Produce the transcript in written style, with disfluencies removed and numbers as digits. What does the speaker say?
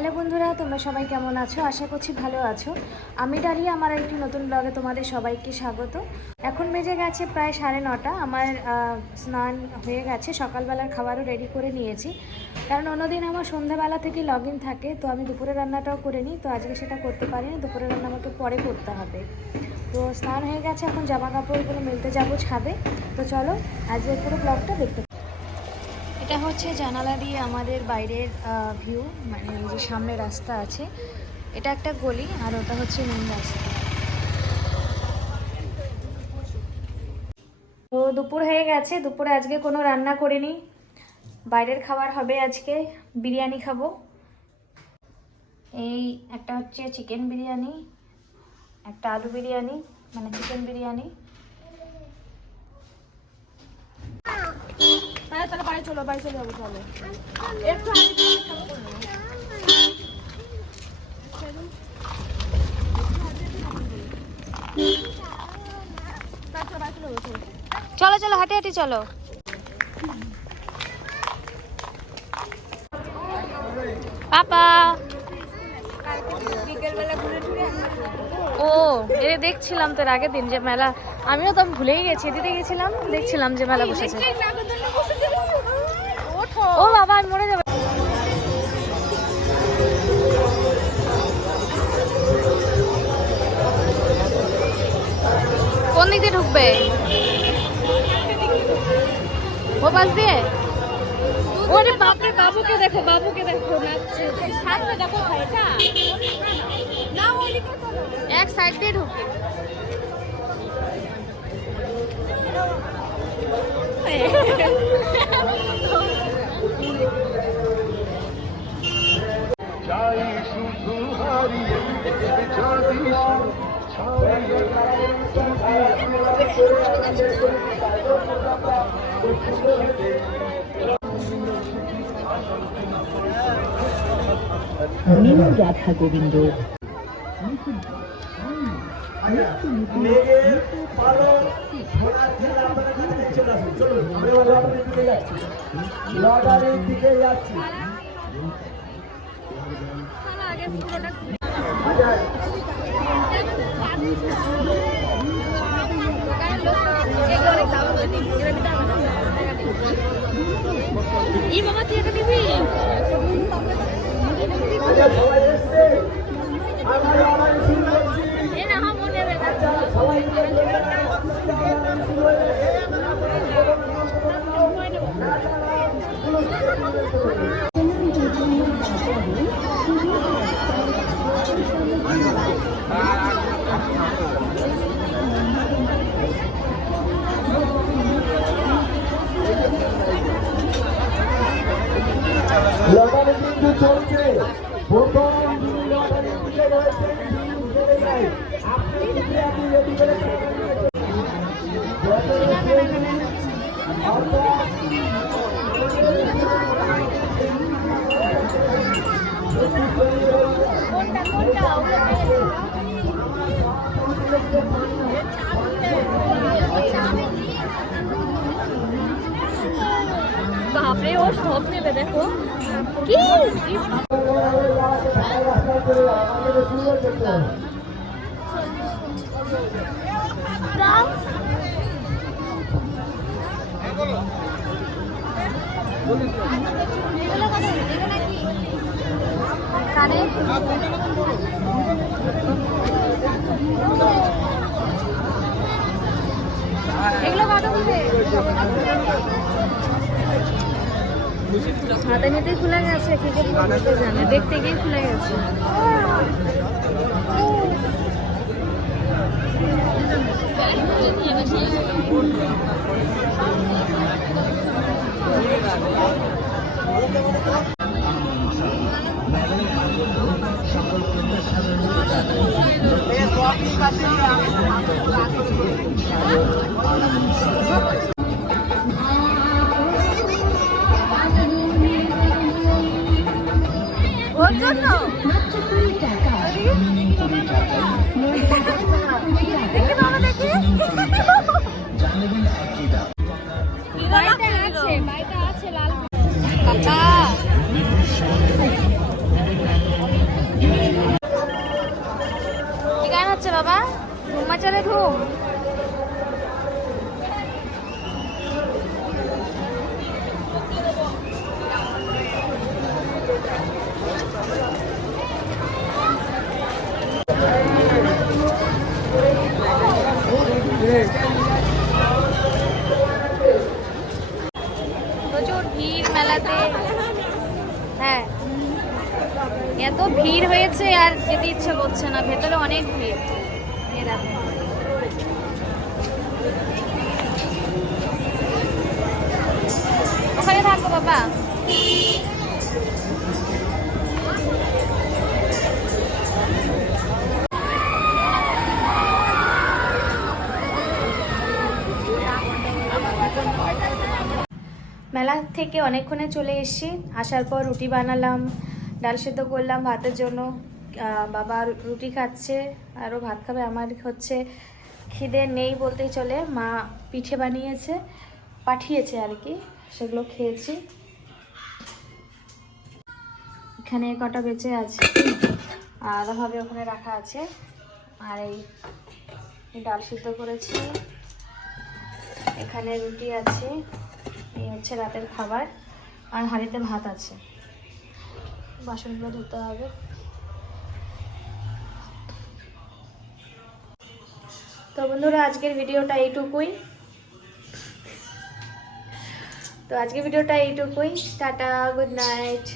Hello বন্ধুরা, তোমরা সবাই কেমন আছো? আশা করছি ভালো আছো। আমি ডালিয়া, আমার একটি নতুন ব্লগে তোমাদের সবাইকে স্বাগত। এখন বেজে গেছে প্রায় 9:30। আমার স্নান হয়ে গেছে, সকালবেলার খাবারও রেডি করে নিয়েছি, কারণ অন্যদিন আমার সন্ধ্যাবেলা থেকে লগ ইন থাকে। তো আমি দুপুরে রান্নাটাও করে নিই, তো আজকে সেটা করতে পারিনি। দুপুরে রান্না আমাকে পরে করতে হবে। তো স্নান হয়ে গেছে, এখন জামা কাপড়গুলো মেলতে যাবো ছাদে। তো চলো আজকে পুরো ব্লগটা দেখতে। এটা হচ্ছে জানালা দিয়ে আমাদের বাইরের ভিউ, মানে এই যে সামনে রাস্তা আছে, এটা একটা গলি, আর ওটা হচ্ছে মেন রাস্তা। তো দুপুর হয়ে গেছে, দুপুরে আজকে কোনো রান্না করিনি, বাইরের খাবার হবে। আজকে বিরিয়ানি খাবো। এই একটা হচ্ছে চিকেন বিরিয়ানি, একটা আলু বিরিয়ানি, মানে চিকেন বিরিয়ানি। তাহলে বাড়ি চলো যাবো। তাহলে একটু চলো চলো হাঁটি হাঁটি চলো। পাপা ও এ দেখছিলাম তোর আগের দিন যে মেলা, আমিও তো ভুলেই গেছি, দিতে গেছিলাম, দেখছিলাম যে মেলা বসেছে। ও বাবা আমি মরে যাবে। কোন দিক দিয়ে ঢুকবে? ও পাশ দিয়ে? ওরে বাপরে, বাবুকে দেখো নাচছে। সামনে দেখো এটা না, ওইদিকে চলো, এক সাইড দিয়ে ঢুকে। নীল রাধা গোবিন্দ দিকে যাচ্ছি। ই মামা তুই এটা দিবি? এ না হা মনে হবে না। লটারি কিন্তু চলছে, প্রথম লটারি দিকে রয়েছে চলে যায়। আপনি রেডি করে বাপরে, ও সব নেবে দেখো কি। কানে এগুলো কত দিবে? হাতে নিতেই খুলে গেছে, জানে দেখতে গিয়ে খুলে গেছে। ওর জন্য দেখি বাবা, দেখি বাইটা আছে লাল। মাচারে ধুম। প্রচুর ভিড় মেলাতে। হ্যাঁ, এত ভিড় হয়েছে আর যেতে ইচ্ছে করছে না, ভেতরে অনেক ভিড়। এই দেখো, ওখানে থাকো বাবা। মেলা থেকে অনেকক্ষণে চলে এসেছি। আসার পর রুটি বানালাম, ডাল সেদ্ধ করলাম ভাতের জন্য। বাবা রুটি খাচ্ছে, আরও ভাত খাবে। আমার হচ্ছে খিদে নেই বলতেই চলে। মা পিঠে বানিয়েছে, পাঠিয়েছে আর কি, সেগুলো খেয়েছি। এখানে কটা বেঁচে আছে, আলাদাভাবে ওখানে রাখা আছে। আর এই ডাল সিদ্ধ করেছি, এখানে রুটি আছে, এই হচ্ছে রাতের খাবার। আর হাঁড়িতে ভাত আছে, বাসনগুলো ধুতে হবে। তো বন্ধুরা, আজকের ভিডিওটা এইটুকুই। Tata, good night.